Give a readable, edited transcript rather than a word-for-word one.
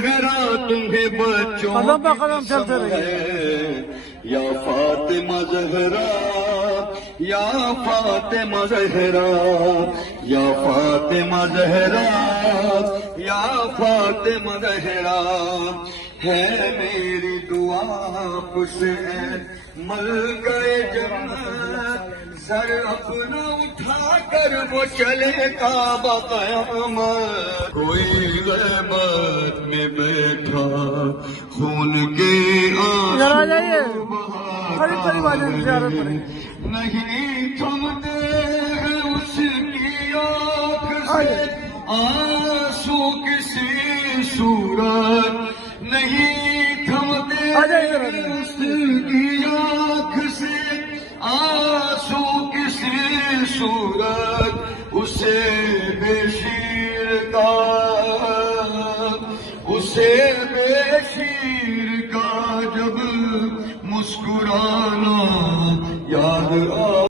زہرا تمہیں بچوں قدم بہ کی قدم چلتے قسم رہیے۔ ہے یا فاطمہ زہرا یا فاطمہ زہرا یا فاطمہ زہرا یا فاطمہ زہرا ہے میری دعا حسین مل گئے جنت سر اپنا اٹھا کر وہ چلے کعبہ قیامت کوئی غیبت میں بیٹھا خون کے ادھر آ جائیے، آنسو قریب قریب آ جائیں، زیارت کریں۔ نہیں تھمتے ہیں اس کی آنکھ سے آنسو کسی صورت نہیں تھمتے آ جائیے ادھر، آ جائیے۔ اس کی آنکھ سے آنسو کسی صورت اسے بے شیر کا اسے بے شیر کا جب مسکرانا یاد آ